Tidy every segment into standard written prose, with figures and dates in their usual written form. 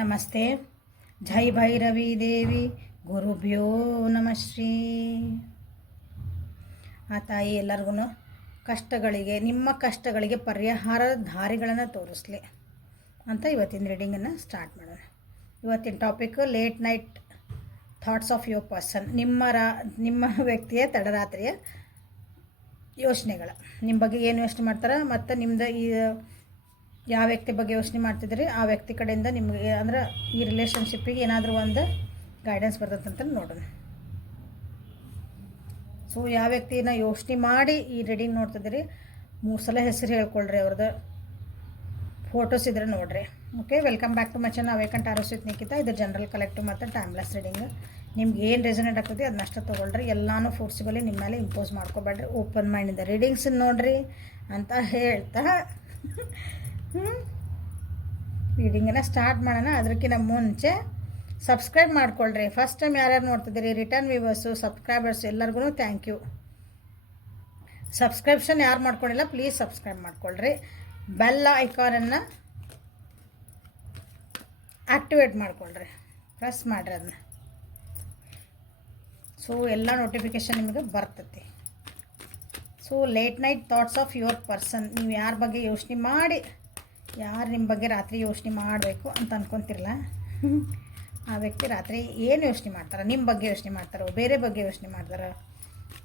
ನಮಸ್ತೆ. ಜೈ ಭೈರವಿ ದೇವಿ ಗುರುಭ್ಯೋ ನಮಃ ಶ್ರೀ. ಆ ತಾಯಿ ಎಲ್ಲರಿಗೂ ಕಷ್ಟಗಳಿಗೆ, ನಿಮ್ಮ ಕಷ್ಟಗಳಿಗೆ ಪರಿಹಾರ ದಾರಿಗಳನ್ನು ತೋರಿಸ್ಲಿ ಅಂತ ಇವತ್ತಿನ ರೀಡಿಂಗನ್ನು ಸ್ಟಾರ್ಟ್ ಮಾಡೋಣ. ಇವತ್ತಿನ topic late night thoughts of your person. ನಿಮ್ಮ ವ್ಯಕ್ತಿಯ ತಡರಾತ್ರಿಯ ಯೋಚನೆಗಳು, ನಿಮ್ಮ ಬಗ್ಗೆ ಏನು ಯೋಚನೆ ಮಾಡ್ತಾರೆ ಮತ್ತು ನಿಮ್ಮದು ಯಾವ ವ್ಯಕ್ತಿ ಬಗ್ಗೆ ಯೋಚನೆ ಮಾಡ್ತಿದ್ರಿ ಆ ವ್ಯಕ್ತಿ ಕಡೆಯಿಂದ ನಿಮಗೆ ಅಂದ್ರೆ ಈ ರಿಲೇಷನ್ಶಿಪ್ಪಿಗೆ ಏನಾದರೂ ಒಂದು ಗೈಡೆನ್ಸ್ ಬರ್ತದಂತ ನೋಡೋಣ. ಸೊ ಯಾವ ವ್ಯಕ್ತಿನ ಯೋಚನೆ ಮಾಡಿ ಈ ರೀಡಿಂಗ್ ನೋಡ್ತಿದ್ದೀರಿ 3 ಸಲ ಹೆಸರು ಹೇಳ್ಕೊಳ್ರಿ, ಅವ್ರದ್ದು ಫೋಟೋಸ್ ಇದ್ರೆ ನೋಡ್ರಿ. Okay, welcome back to my channel ಅವೇಕಂಟ್ ಆರೋಸಿತ್ ನಿಖಿತಾ. ಇದು ಜನರಲ್ ಕಲೆಕ್ಟಿವ್ ಮತ್ತು ಟೈಮ್ಲೆಸ್ ರೀಡಿಂಗ್. ನಿಮ್ಗೆ ಏನು ರೆಸನೇಟ್ ಆಗ್ತದೆ ಅದನ್ನಷ್ಟು ತೊಗೊಳ್ರಿ. ಎಲ್ಲನೂ ಫೋರ್ಸಿಬಲಿ ನಿಮ್ಮ ಮೇಲೆ ಇಂಪೋಸ್ ಮಾಡ್ಕೋಬೇಡ್ರಿ. ಓಪನ್ ಮೈಂಡಿಂದ ರೀಡಿಂಗ್ಸ್ ನೋಡ್ರಿ ಅಂತ ಹೇಳ್ತಾ ರೀಡಿಂಗನ್ನು ಸ್ಟಾರ್ಟ್ ಮಾಡೋಣ. ಅದಕ್ಕಿಂತ ಮುಂಚೆ ಸಬ್ಸ್ಕ್ರೈಬ್ ಮಾಡ್ಕೊಳ್ರಿ. ಫಸ್ಟ್ ಟೈಮ್ ಯಾರ್ಯಾರು ನೋಡ್ತಿದ್ದೀರಿ, ರಿಟರ್ನ್ ವ್ಯೂವರ್ಸು, ಸಬ್ಸ್ಕ್ರೈಬರ್ಸ್ ಎಲ್ಲರಿಗೂ ಥ್ಯಾಂಕ್ ಯು. ಸಬ್ಸ್ಕ್ರಿಪ್ಷನ್ ಯಾರು ಮಾಡ್ಕೊಂಡಿಲ್ಲ ಪ್ಲೀಸ್ ಸಬ್ಸ್ಕ್ರೈಬ್ ಮಾಡ್ಕೊಳ್ರಿ. ಬೆಲ್ ಐಕಾನನ್ನು ಆ್ಯಕ್ಟಿವೇಟ್ ಮಾಡ್ಕೊಳ್ರಿ, ಪ್ರೆಸ್ ಮಾಡಿರಿ ಅದನ್ನ. ಸೊ ಎಲ್ಲ ನೋಟಿಫಿಕೇಷನ್ ನಿಮಗೆ ಬರ್ತೈತಿ. So late night thoughts of your person. ನೀವು ಯಾರ ಬಗ್ಗೆ ಯೋಚನೆ ಮಾಡಿ, ಯಾರು ನಿಮ್ಮ ಬಗ್ಗೆ ರಾತ್ರಿ ಯೋಚನೆ ಮಾಡಬೇಕು ಅಂತ ಅನ್ಕೊತಿರಲ್ಲ, ಆ ವ್ಯಕ್ತಿ ರಾತ್ರಿ ಏನು ಯೋಚನೆ ಮಾಡ್ತಾರೆ, ನಿಮ್ಮ ಬಗ್ಗೆ ಯೋಚನೆ ಮಾಡ್ತಾರೋ, ಬೇರೆ ಬಗ್ಗೆ ಯೋಚನೆ ಮಾಡ್ತಾರೆ,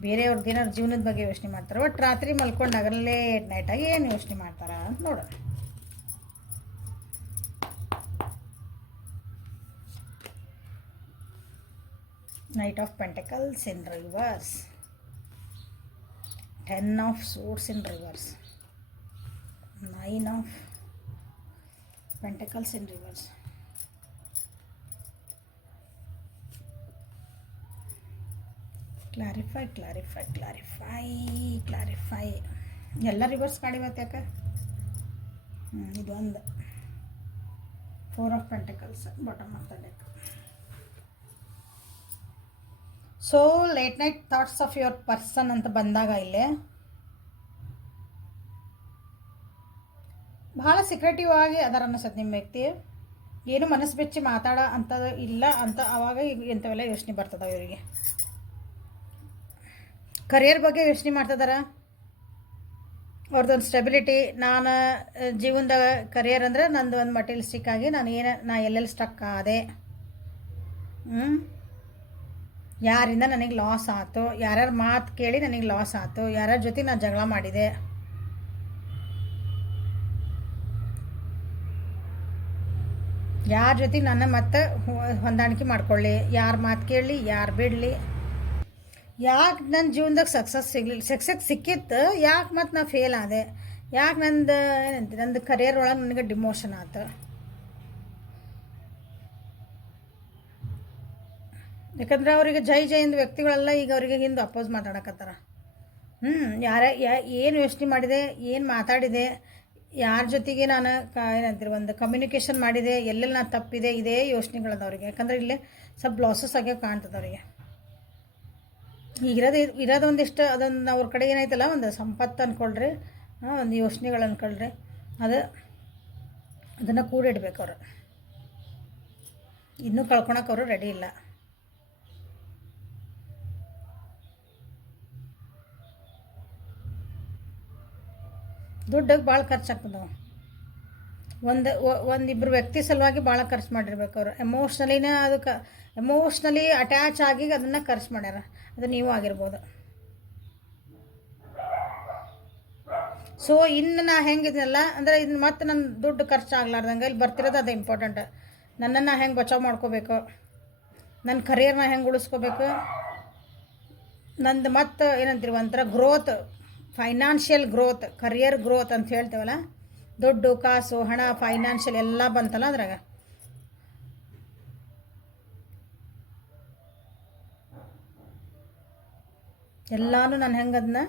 ಬೇರೆಯವ್ರದ್ದು ಏನಾದ್ರು ಜೀವನದ ಬಗ್ಗೆ ಯೋಚನೆ ಮಾಡ್ತಾರೆ, ಒಟ್ಟು ರಾತ್ರಿ ಮಲ್ಕೊಂಡಾಗ ಲೇಟ್ ನೈಟಾಗಿ ಏನು ಯೋಚನೆ ಮಾಡ್ತಾರೆ ಅಂತ ನೋಡೋಣ. Knight of pentacles in reverse, 10 of swords in reverse, 9 ಆಫ್ pentacles in reverse, clarify ಎಲ್ಲ ರಿವರ್ಸ್ ಕಾಡಿವತ್ತು ಯಾಕೆ ಇದು ಒಂದು 4 of pentacles bottom of the deck. So late night thoughts of your person ಅಂತ ಬಂದಾಗ ಇಲ್ಲೇ ಭಾಳ ಸೀಕ್ರೆಟಿವ್ ಆಗಿ ಅದರ ಅನ್ನಿಸುತ್ತೆ ನಿಮ್ಮ ವ್ಯಕ್ತಿ. ಏನು ಮನಸ್ಸು ಬೆಚ್ಚಿ ಮಾತಾಡೋ ಅಂಥದ್ದು ಇಲ್ಲ ಅಂತ ಆವಾಗ ಇಂಥವೆಲ್ಲ ಯೋಚನೆ ಬರ್ತದೆ ಇವರಿಗೆ. ಕರಿಯರ್ ಬಗ್ಗೆ ಯೋಚನೆ ಮಾಡ್ತಿದಾರ, ಅವ್ರದ್ದೊಂದು ಸ್ಟೆಬಿಲಿಟಿ. ನಾನು ಜೀವನದ ಕರಿಯರ್ ಅಂದರೆ ನಂದು ಒಂದು ಮಟೀರಿಯಲಿಸ್ಟಿಕ್ ಆಗಿ ನಾ ಎಲ್ಲೆಲ್ಲಿ ಸ್ಟಕ್ ಆದೆ, ಯಾರಿಂದ ನನಗೆ ಲಾಸ್ ಆಯ್ತು, ಯಾರ್ಯಾರ ಮಾತು ಕೇಳಿ ನನಗೆ ಲಾಸ್ ಆಯ್ತು, ಯಾರ್ಯಾರ ಜೊತೆ ನಾನು ಜಗಳ ಮಾಡಿದೆ, ಯಾರ ಜೊತೆ ನನ್ನ ಮತ್ತೆ ಹೊಂದಾಣಿಕೆ ಮಾಡ್ಕೊಳ್ಳಿ, ಯಾರು ಮಾತು ಕೇಳಲಿ, ಯಾರು ಬಿಡಲಿ, ಯಾಕೆ ನನ್ನ ಜೀವನದಾಗ ಸಕ್ಸಸ್ ಸಿಕ್ಕಿತ್ತು, ಯಾಕೆ ಮತ್ತು ನಾ ಫೇಲ್ ಆದೆ, ಯಾಕೆ ನಂದು ಕರಿಯರ್ ಒಳಗೆ ನನಗೆ ಡಿಮೋಷನ್ ಆಯ್ತು. ಯಾಕಂದ್ರೆ ಅವರಿಗೆ ಜೈ ಅಂದ ವ್ಯಕ್ತಿಗಳೆಲ್ಲ ಈಗ ಅವರಿಗೆ ಹಿಂದೆ ಅಪೋಸ್ ಮಾತಾಡಕತ್ತಾರ. ಏನು ಯೋಚನೆ ಮಾಡಿದೆ, ಏನು ಮಾತಾಡಿದೆ, ಯಾರ ಜೊತೆಗೆ ನಾನು ಏನಂತೀರಿ ಒಂದು ಕಮ್ಯುನಿಕೇಷನ್ ಮಾಡಿದೆ, ಎಲ್ಲೆಲ್ಲಿ ನಾನು ತಪ್ಪಿದೆ, ಇದೇ ಯೋಚನೆಗಳದ ಅವ್ರಿಗೆ. ಯಾಕಂದರೆ ಇಲ್ಲೇ ಸ್ವಲ್ಪ ಲಾಸಸ್ ಆಗೇ ಕಾಣ್ತದೆ ಅವರಿಗೆ. ಈಗ ಇರೋದು ಒಂದಿಷ್ಟು ಅದೊಂದು ಅವ್ರ ಕಡೆ ಏನಾಯ್ತಲ್ಲ ಒಂದು ಸಂಪತ್ತು ಅಂದ್ಕೊಳ್ರಿ, ಒಂದು ಯೋಚನೆಗಳು ಅಂದ್ಕೊಳ್ರಿ, ಅದನ್ನು ಕೂಡಿಡ್ಬೇಕು ಅವರು. ಇನ್ನೂ ಕಳ್ಕೊಳಕ್ಕೆ ಅವರು ರೆಡಿ ಇಲ್ಲ. ದುಡ್ಡಿಗೆ ಭಾಳ ಖರ್ಚಾಗ್ತದೆ. ಒಂದಿಬ್ಬರು ವ್ಯಕ್ತಿ ಸಲುವಾಗಿ ಭಾಳ ಖರ್ಚು ಮಾಡಿರ್ಬೇಕು ಅವರು. ಎಮೋಷ್ನಲಿ ಅಟ್ಯಾಚ್ ಆಗಿ ಅದನ್ನು ಖರ್ಚು ಮಾಡ್ಯಾರ. ಅದು ನೀವು ಆಗಿರ್ಬೋದು. ಸೊ ಇನ್ನು ನಾ ಹೆಂಗಿದ್ನಲ್ಲ ಅಂದರೆ ಇನ್ನು ಮತ್ತೆ ನನ್ನ ದುಡ್ಡು ಖರ್ಚು ಆಗ್ಲಾರ್ದಂಗೆ ಇಲ್ಲಿ ಬರ್ತಿರೋದು ಅದು ಇಂಪಾರ್ಟೆಂಟ್. ನನ್ನನ್ನು ಹೆಂಗೆ ಬಚಾವ್ ಮಾಡ್ಕೋಬೇಕು, ನನ್ನ ಕರಿಯರ್ನ ಹೆಂಗೆ ಉಳಿಸ್ಕೋಬೇಕು, ನಂದು ಮತ್ತು ಏನಂತೀರಿ ಒಂಥರ growth, financial growth, career growth ಅಂತ ಹೇಳ್ತೇವಲ್ಲ, ದುಡ್ಡು ಕಾಸು ಹಣ ಫೈನಾನ್ಷಿಯಲ್ ಎಲ್ಲ ಬಂತಲ್ಲ ಅದ್ರಾಗ. ಎಲ್ಲಾನು ನಾನು ಹೆಂಗೆ ಅದನ್ನ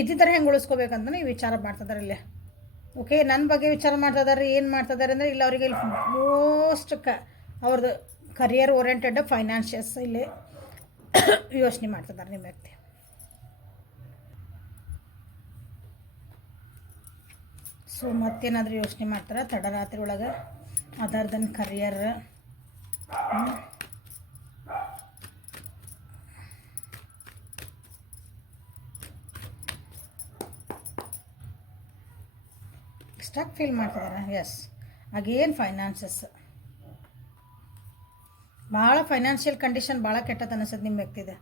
ಇದ್ದಿದ್ದರೆ ಹೆಂಗೆ ಉಳಿಸ್ಕೋಬೇಕಂತ ನೀವು ವಿಚಾರ ಮಾಡ್ತಿದ್ದಾರೆ ಇಲ್ಲೇ. ಓಕೆ, ನನ್ನ ಬಗ್ಗೆ ವಿಚಾರ ಮಾಡ್ತಿದ್ದಾರೆ. ಏನು ಮಾಡ್ತಿದ್ದಾರೆ ಅಂದರೆ ಇಲ್ಲ ಅವರಿಗೆ ಇಲ್ಲಿ ಮೋಸ್ಟ್ ಅವ್ರದ್ದು ಕರಿಯರ್ ಓರಿಯೆಂಟೆಡ್ ಫೈನಾನ್ಷಿಯಲ್ಸ್ ಇಲ್ಲಿ ಯೋಚನೆ ಮಾಡ್ತಿದ್ದಾರೆ ನಿಮ್ಮ ವ್ಯಕ್ತಿ. ಸೊ ಮತ್ತೇನಾದರೂ ಯೋಚನೆ ಮಾಡ್ತಾರೆ ತಡರಾತ್ರಿ ಒಳಗೆ. Other than career. Stuck feel ಮಾಡ್ತಿದ್ದಾರೆ. Yes, again finances. ಭಾಳ ಫೈನಾನ್ಷಿಯಲ್ ಕಂಡೀಷನ್ ಭಾಳ ಕೆಟ್ಟದ್ದು ಅನಿಸ್ತದೆ ನಿಮ್ಮ ವ್ಯಕ್ತಿದೆ.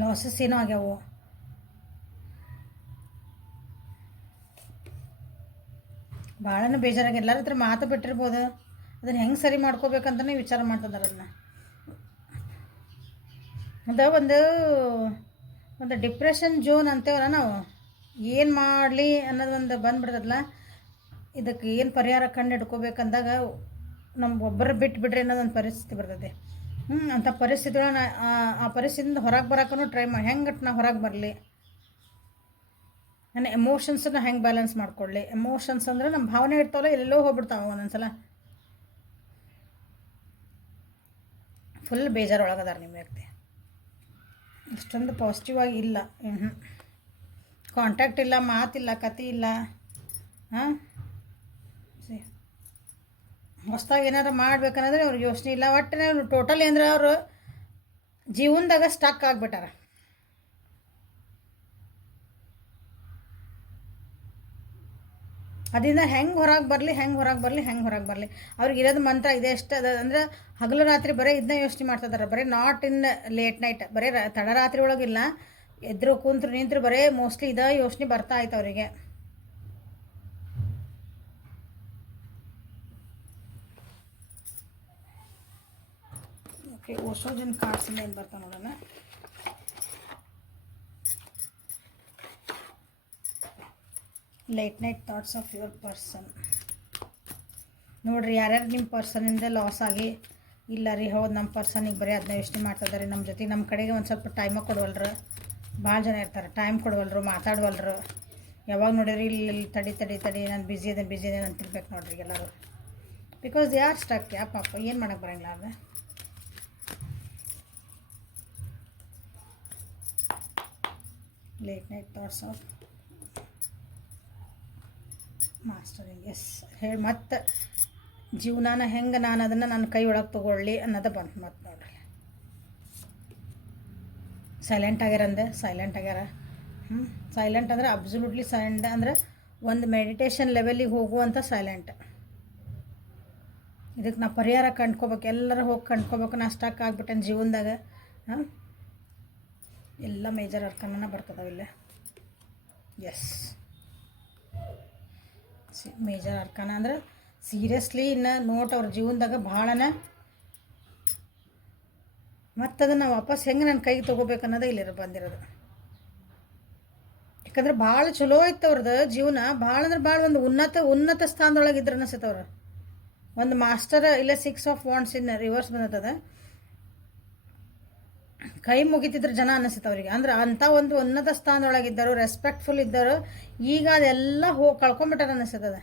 ಲಾಸಸ್ ಏನೋ ಆಗ್ಯಾವು. ಭಾಳನೂ ಬೇಜಾರಾಗಿ ಎಲ್ಲರ ಹತ್ರ ಮಾತು ಬಿಟ್ಟಿರ್ಬೋದು. ಅದನ್ನು ಹೆಂಗೆ ಸರಿ ಮಾಡ್ಕೋಬೇಕಂತಲೇ ವಿಚಾರ ಮಾಡ್ತಿದ್ದಾರೆ. ಅದನ್ನು ಅದು ಒಂದು ಡಿಪ್ರೆಷನ್ ಝೋನ್ ಅಂತೇವಲ್ಲ ನಾವು. ಏನು ಮಾಡಲಿ ಅನ್ನೋದು ಒಂದು ಬಂದುಬಿಡ್ತದಲ್ಲ. ಇದಕ್ಕೆ ಏನು ಪರಿಹಾರ ಕಂಡು ಹಿಡ್ಕೋಬೇಕಂದಾಗ ನಮ್ಗೆ ಒಬ್ಬರು ಬಿಟ್ಬಿಡ್ರಿ ಅನ್ನೋದೊಂದು ಪರಿಸ್ಥಿತಿ ಬರ್ತದೆ. ಅಂಥ ಪರಿಸ್ಥಿತಿ ಒಳಗೆ ಆ ಪರಿಸ್ಥಿತಿಯಿಂದ ಹೊರಗೆ ಬರೋಕ್ಕೂ ಟ್ರೈ ಮಾಡಿ. ಹೆಂಗೆ ನಾ ಹೊರಗೆ ಬರಲಿ, ನನ್ನ ಎಮೋಷನ್ಸನ್ನ ಹೆಂಗೆ ಬ್ಯಾಲೆನ್ಸ್ ಮಾಡ್ಕೊಳ್ಳಿ. ಎಮೋಷನ್ಸ್ ಅಂದರೆ ನಮ್ಮ ಭಾವನೆ ಇರ್ತಾವಲ್ಲ, ಎಲ್ಲೋ ಹೋಗ್ಬಿಡ್ತಾವೆ ಒಂದೊಂದ್ಸಲ. ಫುಲ್ ಬೇಜಾರೊಳಗದಾರ ನಿಮ್ಮ ವ್ಯಕ್ತಿ. ಅಷ್ಟೊಂದು ಪಾಸಿಟಿವ್ ಆಗಿ ಇಲ್ಲ. ಕಾಂಟ್ಯಾಕ್ಟ್ ಇಲ್ಲ, ಮಾತಿಲ್ಲ, ಕತೆ ಇಲ್ಲ. ಹೊಸ್ದಾಗಿ ಏನಾರು ಮಾಡ್ಬೇಕನ್ನೋದ್ರೆ ಅವ್ರಿಗೆ ಯೋಚನೆ ಇಲ್ಲ. ಒಟ್ಟು ಟೋಟಲಿ ಅಂದ್ರೆ ಅವರು ಜೀವನದಾಗ ಸ್ಟಕ್ ಆಗಿಬಿಟ್ಟಾರ. ಅದರಿಂದ ಹೆಂಗೆ ಹೊರಗೆ ಬರಲಿ. ಅವ್ರಿಗೆ ಇರೋದು ಮಂತ್ರ ಇದೆ. ಎಷ್ಟು ಅದ ಅಂದ್ರೆ ಹಗಲು ರಾತ್ರಿ ಬರೀ ಇದನ್ನ ಯೋಚನೆ ಮಾಡ್ತಿದ್ದಾರೆ. ಬರೀ ನಾಟ್ ಇನ್ ಲೇಟ್ ನೈಟ್, ಬರೀ ತಡರಾತ್ರಿ ಒಳಗಿಲ್ಲ. ಎದ್ರು ಕುಂತ್ರು ನಿಂತರು ಬರೀ ಮೋಸ್ಟ್ಲಿ ಇದೇ ಯೋಚನೆ ಬರ್ತಾ ಆಯ್ತು ಅವರಿಗೆ. ಓಕೆ, ಓಶೋಜನ್ ಕಾರ್ಡ್ಸಿಂದ ಏನು ಬರ್ತಾ ನೋಡೋಣ. Late night thoughts of your person. ನೋಡಿರಿ, ಯಾರ್ಯಾರು ನಿಮ್ಮ ಪರ್ಸನಿಂದ ಲಾಸ್ ಆಗಿ ಇಲ್ಲ ರೀ ಹೌದು ನಮ್ಮ ಪರ್ಸನಿಗೆ ಬರೀ ಅದನ್ನ ಯೋಚನೆ ಮಾಡ್ತಿದ್ದಾರೆ, ನಮ್ಮ ಜೊತೆ ನಮ್ಮ ಕಡೆಗೆ ಒಂದು ಸ್ವಲ್ಪ ಟೈಮ ಕೊಡವಲ್ರು. ಭಾಳ ಜನ ಇರ್ತಾರೆ, ಟೈಮ್ ಕೊಡವಲ್ರು, ಮಾತಾಡವಲ್ರು. ಯಾವಾಗ ನೋಡಿರಿ ಇಲ್ಲಿ ತಡಿ ನಾನು ಬಿಸಿ ಇದೆ ಅಂತಿರ್ಬೇಕು ನೋಡ್ರಿ ಎಲ್ಲರೂ. Because they are stuck. ಪಾಪ ಏನು ಮಾಡೋಕ್ಕೆ ಬರೋಂಗಿಲ್ಲ. ಅದು late night thoughts of mastering. Yes, ಹೇಳಿ ಮತ್ತು ಜೀವನಾನ ಹೆಂಗೆ ನಾನು ಅದನ್ನು ನನ್ನ ಕೈ ಒಳಗೆ ತೊಗೊಳ್ಳಿ ಅನ್ನೋದು ಬಂತು ಮತ್ತು ನೋಡ್ರಿ. ಸೈಲೆಂಟ್ ಆಗ್ಯಾರ. ಸೈಲೆಂಟ್ ಅಂದರೆ ಅಬ್ಸಲ್ಯೂಟ್ಲಿ ಸೈಲೆಂಟ್ ಅಂದರೆ ಒಂದು ಮೆಡಿಟೇಷನ್ ಲೆವೆಲಿಗೆ ಹೋಗುವಂಥ ಸೈಲೆಂಟ್. ಇದಕ್ಕೆ ನಾ ಪರಿಹಾರ ಕಂಡ್ಕೋಬೇಕು, ಎಲ್ಲರೂ ಹೋಗಿ ಕಂಡ್ಕೋಬೇಕು. ನಾ ಸ್ಟಕ್ ಆಗ್ಬಿಟ್ಟೇನೆ ಜೀವನದಾಗ. ಎಲ್ಲ ಮೇಜರ್ ಅರ್ಕನ್ನ ಬರ್ತದವಿಲ್ಲ. ಎಸ್, ಮೇಜರ್ ಅರ್ಕನ ಅಂದ್ರೆ ಸೀರಿಯಸ್ಲಿ ಇನ್ನು ನೋಟ್ ಅವ್ರ ಜೀವನದಾಗ ಭಾಳನ. ಮತ್ತದನ್ನು ವಾಪಸ್ ಹೆಂಗೆ ನನ್ನ ಕೈಗೆ ತೊಗೋಬೇಕು ಅನ್ನೋದೇ ಇಲ್ಲಿರೋ ಬಂದಿರೋದು. ಯಾಕಂದ್ರೆ ಭಾಳ ಚಲೋ ಇತ್ತು ಅವ್ರದ್ದು ಜೀವನ. ಭಾಳ ಅಂದ್ರೆ ಭಾಳ ಒಂದು ಉನ್ನತ ಸ್ಥಾನದೊಳಗೆ ಇದ್ರು ಅನಿಸುತ್ತೆ ಅವ್ರು. ಒಂದು ಮಾಸ್ಟರ್ ಇಲ್ಲ 6 ಆಫ್ ವಾಂಡ್ಸ್ ಇನ್ ರಿವರ್ಸ್ ಬಂದದ. ಕೈ ಮುಗಿತಿದ್ರು ಜನ ಅನಿಸುತ್ತೆ ಅವರಿಗೆ. ಅಂದ್ರೆ ಅಂಥ ಒಂದು ಉನ್ನತ ಸ್ಥಾನದೊಳಗಿದ್ದರು, ರೆಸ್ಪೆಕ್ಟ್ಫುಲ್ ಇದ್ದರು. ಈಗ ಅದೆಲ್ಲ ಕಳ್ಕೊಂಬಿಟ್ಟಾರ ಅನಿಸುತ್ತದೆ.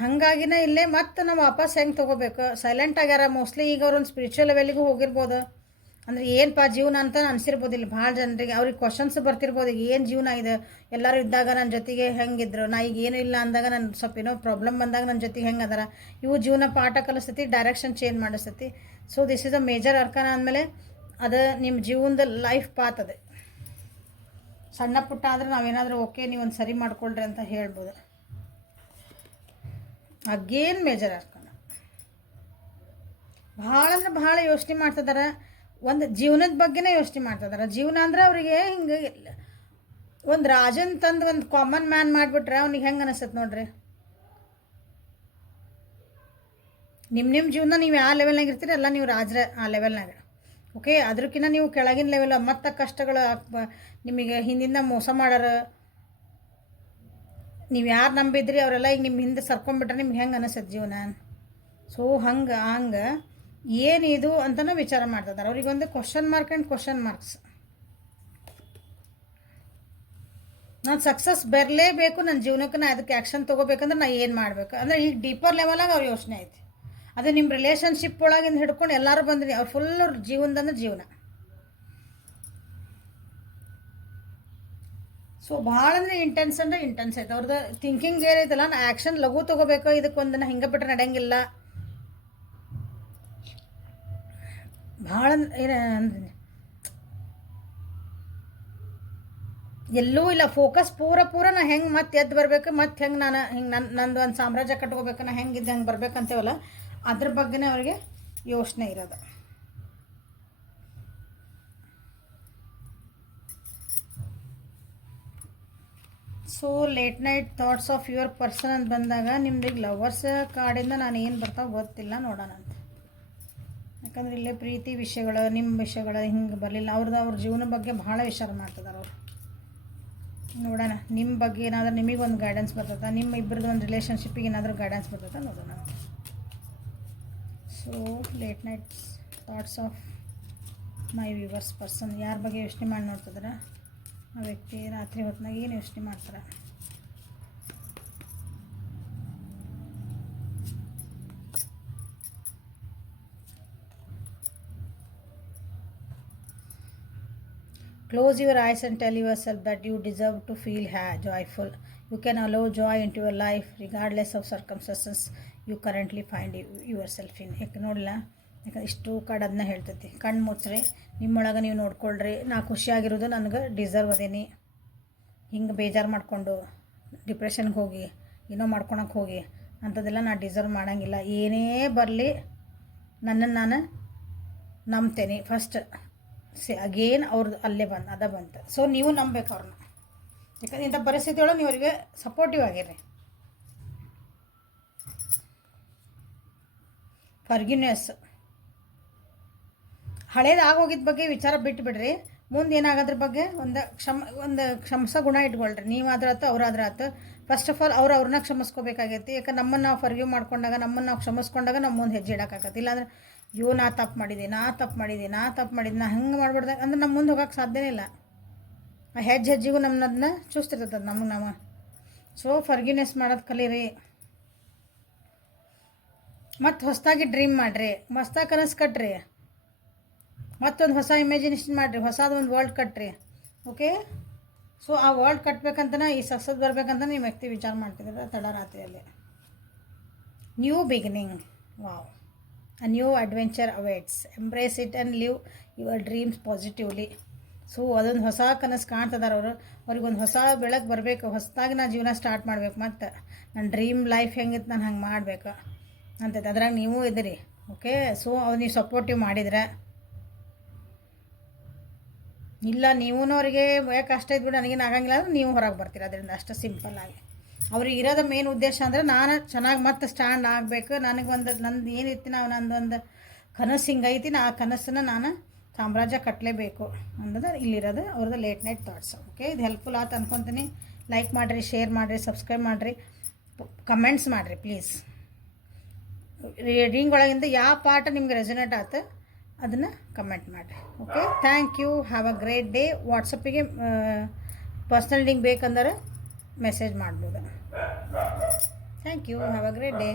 ಹಾಗಾಗಿನೇ ಇಲ್ಲೇ ಮತ್ತೆ ನಾವು ವಾಪಸ್ ಹೆಂಗೆ ತೊಗೋಬೇಕು. ಸೈಲೆಂಟ್ ಆಗ್ಯಾರ ಮೋಸ್ಟ್ಲಿ. ಈಗ ಅವ್ರೊಂದು ಸ್ಪಿರಿಚುವಲ್ ಲೆವೆಲಿಗೂ ಹೋಗಿರ್ಬೋದು. ಅಂದರೆ ಏನಪ್ಪ ಜೀವನ ಅಂತ ಅನಿಸಿರ್ಬೋದು ಇಲ್ಲಿ ಭಾಳ ಜನರಿಗೆ. ಅವ್ರಿಗೆ ಕ್ವಶನ್ಸ್ ಬರ್ತಿರ್ಬೋದು, ಈಗ ಏನು ಜೀವನ ಇದೆ, ಎಲ್ಲರೂ ಇದ್ದಾಗ ನನ್ನ ಜೊತೆಗೆ ಹೆಂಗಿದ್ರು, ನಾ ಈಗ ಏನೂ ಇಲ್ಲ ಅಂದಾಗ ನನ್ನ ಸ್ವಲ್ಪ ಏನೋ ಪ್ರಾಬ್ಲಮ್ ಬಂದಾಗ ನನ್ನ ಜೊತೆಗೆ ಹೆಂಗೆ ಅದಾರ, ಇವು ಜೀವನ ಪಾಠ ಕಲಿಸ್ತೈತಿ, ಡೈರೆಕ್ಷನ್ ಚೇಂಜ್ ಮಾಡಿಸ್ತೈತಿ. So this is a major arcana ಅಂದಮೇಲೆ ಅದು ನಿಮ್ಮ ಜೀವನದ ಲೈಫ್ ಪಾತ್. ಅದು ಸಣ್ಣ ಪುಟ್ಟ ಆದರೆ ನಾವೇನಾದರೂ ಓಕೆ ನೀವು ಒಂದು ಸರಿ ಮಾಡ್ಕೊಳ್ರಿ ಅಂತ ಹೇಳ್ಬೋದು. Again major ಅರ್ಕನ. ಭಾಳ ಅಂದ್ರೆ ಭಾಳ ಯೋಚನೆ ಮಾಡ್ತಿದ್ದಾರೆ. ಒಂದು ಜೀವನದ ಬಗ್ಗೆನೇ ಯೋಚನೆ ಮಾಡ್ತಿದ್ದಾರೆ. ಜೀವನ ಅಂದ್ರೆ ಅವರಿಗೆ ಹಿಂಗೆ ಒಂದು ರಾಜನ್ ತಂದು ಒಂದು ಕಾಮನ್ ಮ್ಯಾನ್ ಮಾಡಿಬಿಟ್ರೆ ಅವ್ನಿಗೆ ಹೆಂಗೆ ಅನಿಸುತ್ತೆ ನೋಡ್ರಿ. ನಿಮ್ಮ ಜೀವನ ನೀವು ಯಾವ ಲೆವೆಲ್ನಾಗ ಇರ್ತೀರಿ ಎಲ್ಲ ನೀವು ರಾಜರೇ ಆ ಲೆವೆಲ್ನಾಗ. ಓಕೆ, ಅದಕ್ಕಿಂತ ನೀವು ಕೆಳಗಿನ ಲೆವೆಲ್ ಮತ್ತು ಕಷ್ಟಗಳು ನಿಮಗೆ ಹಿಂದಿಂದ ಮೋಸ ಮಾಡೋರು, ನೀವು ಯಾರು ನಂಬಿದ್ರಿ ಅವರೆಲ್ಲ ಈಗ ನಿಮ್ಮ ಹಿಂದೆ ಸರ್ಕೊಂಡ್ಬಿಟ್ರೆ ನಿಮ್ಗೆ ಹೆಂಗೆ ಅನಿಸುತ್ತೆ ಜೀವನ. ಸೊ ಹಂಗೆ ಏನಿದು ಅಂತಲೂ ವಿಚಾರ ಮಾಡ್ತಿದ್ದಾರೆ. ಅವ್ರಿಗೊಂದು question mark and question marks. ನಾನು ಸಕ್ಸಸ್ ಬರಲೇಬೇಕು ನನ್ನ ಜೀವನಕ್ಕೆ, ನಾ ಅದಕ್ಕೆ ಆ್ಯಕ್ಷನ್ ತೊಗೋಬೇಕಂದ್ರೆ ನಾ ಏನು ಮಾಡಬೇಕು ಅಂದರೆ ಈಗ ಡೀಪರ್ ಲೆವೆಲಾಗ ಅವ್ರ ಯೋಚನೆ ಐತಿ. ಅದು ನಿಮ್ಮ ರಿಲೇಷನ್ಶಿಪ್ ಒಳಗಿಂದ ಹಿಡ್ಕೊಂಡು ಎಲ್ಲರೂ ಬಂದ್ರಿ ಅವ್ರು ಫುಲ್ ಅವ್ರ ಜೀವನದಂದ್ರೆ ಜೀವನ. ಸೊ ಭಾಳ ಅಂದರೆ ಇಂಟೆನ್ಸ್ ಐತೆ ಅವ್ರದ್ದು ಥಿಂಕಿಂಗ್ ಏನೈತಲ್ಲ, ನಾ ಆ್ಯಕ್ಷನ್ ಲಘು ತೊಗೋಬೇಕು, ಇದಕ್ಕೊಂದು ನಾ ಹಿಂಗೆ ಬಿಟ್ಟರೆ ನಡೆಯಂಗಿಲ್ಲ, ಭಾಳ ಎಲ್ಲೂ ಇಲ್ಲ ಫೋಕಸ್ ಪೂರ ನಾ ಹೆಂಗೆ ಮತ್ತೆ ಎದ್ದು ಬರಬೇಕು, ಮತ್ತೆ ಹೆಂಗೆ ನಾನು ಹಿಂಗೆ ನಂದು ಒಂದು ಸಾಮ್ರಾಜ್ಯ ಕಟ್ಕೋಬೇಕು, ನಾ ಹೆಂಗಿದ್ದು ಹೆಂಗೆ ಬರ್ಬೇಕಂತೇವಲ್ಲ ಅದ್ರ ಬಗ್ಗೆನೇ ಅವರಿಗೆ ಯೋಚನೆ ಇರೋದು. So late night thoughts of your person ಅಂತ ಬಂದಾಗ ನಿಮ್ದು ಲವರ್ಸ್ ಕಾರ್ಡಿಂದ ನಾನು ಏನು ಬರ್ತಾವೆ ಗೊತ್ತಿಲ್ಲ, ನೋಡೋಣ ಅಂತ. ಯಾಕಂದ್ರೆ ಇಲ್ಲೇ ಪ್ರೀತಿ ವಿಷಯಗಳು, ನಿಮ್ಮ ವಿಷಯಗಳು ಹಿಂಗೆ ಬರಲಿಲ್ಲ. ಅವ್ರ ಜೀವನ ಬಗ್ಗೆ ಭಾಳ ವಿಚಾರ ಮಾಡ್ತಿದ್ದಾರೆ ಅವರು. ನೋಡೋಣ ನಿಮ್ಮ ಬಗ್ಗೆ ಏನಾದರೂ ನಿಮಗೊಂದು ಗೈಡೆನ್ಸ್ ಬರ್ತದೆ, ನಿಮ್ಮ ಇಬ್ಬರದ್ದು ಒಂದು ರಿಲೇಷನ್ಶಿಪ್ಪಿಗೆ ಏನಾದರೂ ಗೈಡೆನ್ಸ್ ಬರ್ತದೆ ನೋಡೋಣ. So late night thoughts of my viewers person, ಯಾರ ಬಗ್ಗೆ ಯೋಚನೆ ಮಾಡಿ ನೋಡ್ತಿದ್ರೆ ಆ ವ್ಯಕ್ತಿ ರಾತ್ರಿ ಹೊತ್ತಿನಾಗ ಏನು ಯೋಚನೆ ಮಾಡ್ತಾರೆ. Close your eyes and tell yourself that you deserve to feel joyful. You can allow joy into your life regardless of circumstances you currently find yourself in. ಯಾಕೆ ನೋಡಲ್ಲ, ಯಾಕಂದ್ರೆ ಇಷ್ಟು ಕಾರ್ಡ್ ಅದನ್ನ ಹೇಳ್ತೈತಿ. ಕಣ್ಣು ಮುಚ್ಚ್ರಿ, ನಿಮ್ಮೊಳಗೆ ನೀವು ನೋಡ್ಕೊಳ್ರಿ, ನಾ ಖುಷಿಯಾಗಿರೋದು ನನಗೆ ಡಿಸರ್ವ್ ಅದೇನಿ. ಹಿಂಗೆ ಬೇಜಾರು ಮಾಡಿಕೊಂಡು ಡಿಪ್ರೆಷನ್ಗೆ ಹೋಗಿ ಏನೋ ಮಾಡ್ಕೊಳಕ್ಕೆ ಹೋಗಿ ಅಂಥದ್ದೆಲ್ಲ ನಾ ಡಿಸರ್ವ್ ಮಾಡೋಂಗಿಲ್ಲ. ಏನೇ ಬರಲಿ ನನ್ನನ್ನು ನಾನು ನಂಬ್ತೇನೆ. ಫಸ್ಟ್ ಅಗೇನ್ ಅವ್ರದ್ದು ಅಲ್ಲೇ ಬಂತು. ಸೊ ನೀವು ನಂಬಬೇಕು ಅವ್ರನ್ನ, ಯಾಕಂದ್ರೆ ಇಂಥ ಪರಿಸ್ಥಿತಿ ಒಳಗೆ ನೀವು ಅವರಿಗೆ ಸಪೋರ್ಟಿವ್ ಆಗಿರಿ. ಫರ್ಗಿವ್ನೆಸ್, ಹಳೇದು ಆಗೋಗಿದ್ದ ಬಗ್ಗೆ ವಿಚಾರ ಬಿಟ್ಟುಬಿಡ್ರಿ. ಮುಂದೆ ಏನಾಗೋದ್ರ ಬಗ್ಗೆ ಒಂದು ಕ್ಷಮಿಸೋ ಗುಣ ಇಟ್ಕೊಳ್ರಿ. ನೀವಾದ್ರೆ ಆತು, ಅವರಾದ್ರೆ ಆತು. ಫಸ್ಟ್ ಆಫ್ ಆಲ್ ಅವ್ರನ್ನ ಕ್ಷಮಿಸ್ಕೋಬೇಕಾಗೈತಿ. ಯಾಕಂದ್ರೆ ನಮ್ಮನ್ನು ನಾವು ಫರ್ಗಿವ್ ಮಾಡ್ಕೊಂಡಾಗ, ನಮ್ಮನ್ನು ನಾವು ಕ್ಷಮಿಸ್ಕೊಂಡಾಗ ನಮ್ಮ ಮುಂದೆ ಹೆಜ್ಜೆ ಇಡೋಕ್ಕಾಗತ್ತೆ. ಇಲ್ಲಾಂದ್ರೆ ನಾ ತಪ್ಪು ಮಾಡಿದೆ, ನಾ ಹಂಗೆ ಮಾಡ್ಬಿಡ್ದಾಗ ಅಂದ್ರೆ ನಮ್ಮ ಮುಂದೆ ಹೋಗೋಕೆ ಸಾಧ್ಯನೇ ಇಲ್ಲ. ಆ ಹೆಜ್ಜೆಗೂ ನಮ್ಮನ್ನ ಚೂಸ್ತಿರ್ತದೆ ನಮಗೆ ನಾವು. ಸೊ ಫರ್ಗಿವ್ನೆಸ್ ಮಾಡೋದು ಕಲೀರಿ. ಮತ್ತು ಹೊಸದಾಗಿ ಡ್ರೀಮ್ ಮಾಡಿರಿ, ಹೊಸ್ದಾಗಿ ಕನಸು ಕಟ್ರಿ, ಮತ್ತೊಂದು ಹೊಸ ಇಮ್ಯಾಜಿನೇಷನ್ ಮಾಡಿರಿ, ಹೊಸದೊಂದು ವರ್ಲ್ಡ್ ಕಟ್ರಿ. ಓಕೆ, ಸೊ ಆ ವರ್ಲ್ಡ್ ಕಟ್ಬೇಕಂತನ, ಈ ಸಕ್ಸಸ್ ಬರ್ಬೇಕಂತ ನೀವು ವ್ಯಕ್ತಿ ವಿಚಾರ ಮಾಡ್ತಿದ್ರೆ ತಡರಾತ್ರಿಯಲ್ಲಿ. New beginning, wow, a new adventure awaits. Embrace it and live your dreams positively. So ಅದೊಂದು ಹೊಸ ಕನಸು ಕಾಣ್ತಿದ್ದಾರೆ ಅವರು. ಅವ್ರಿಗೊಂದು ಹೊಸ ಬೆಳಕು ಬರಬೇಕು, ಹೊಸದಾಗಿ ನಾನು ಜೀವನ ಸ್ಟಾರ್ಟ್ ಮಾಡಬೇಕು, ಮತ್ತು ನನ್ನ ಡ್ರೀಮ್ ಲೈಫ್ ಹೆಂಗಿತ್ತು ನಾನು ಹಂಗೆ ಮಾಡಬೇಕು ಅಂತೈತೆ. ಅದ್ರಾಗ ನೀವು ಇದ್ದೀರಿ. ಓಕೆ, ಸೊ ಅವ್ರು ನೀವು ಸಪೋರ್ಟಿವ್ ಮಾಡಿದ್ರೆ, ಇಲ್ಲ ನೀವೂ ಅವ್ರಿಗೆ ಯಾಕೆ ಅಷ್ಟೇ ಇದ್ಬಿಟ್ಟು ನನಗೇನು ಆಗಂಗಿಲ್ಲ ಅಂದ್ರೆ ನೀವು ಹೊರಗೆ ಬರ್ತೀರ ಅದರಿಂದ. ಅಷ್ಟು ಸಿಂಪಲ್ಲಾಗಿ ಅವ್ರಿಗೆ ಇರೋದ ಮೇನ್ ಉದ್ದೇಶ ಅಂದರೆ ನಾನು ಚೆನ್ನಾಗಿ ಮತ್ತೆ ಸ್ಟ್ಯಾಂಡ್ ಆಗಬೇಕು, ನನಗೊಂದು ನಂದು ಏನಿತ್ತು ನಾವು ನಂದೊಂದು ಕನಸು ಹಿಂಗೈತಿ, ಆ ಕನಸನ್ನು ನಾನು ಸಾಮ್ರಾಜ್ಯ ಕಟ್ಟಲೇಬೇಕು ಅನ್ನೋದು ಇಲ್ಲಿರೋದು ಅವ್ರದ್ದು ಲೇಟ್ ನೈಟ್ ಥಾಟ್ಸ್. ಓಕೆ, ಇದು ಹೆಲ್ಪ್ಫುಲ್ ಆಯ್ತು ಅನ್ಕೊತೀನಿ. ಲೈಕ್ ಮಾಡಿರಿ, ಶೇರ್ ಮಾಡಿರಿ, ಸಬ್ಸ್ಕ್ರೈಬ್ ಮಾಡಿರಿ, ಕಮೆಂಟ್ಸ್ ಮಾಡಿರಿ ಪ್ಲೀಸ್. ರೀಡಿಂಗ್ ಒಳಗಿಂದ ಯಾವ ಪಾಠ ನಿಮ್ಗೆ ರೆಸನೇಟ್ ಆಯ್ತು ಅದನ್ನು ಕಮೆಂಟ್ ಮಾಡಿರಿ. Okay, thank you, have a great day. ವಾಟ್ಸಪ್ಪಿಗೆ ಪರ್ಸ್ನಲ್ ರೀಡಿಂಗ್ ಬೇಕಂದ್ರೆ ಮೆಸೇಜ್ ಮಾಡ್ಬೋದು. Thank you, have a great day.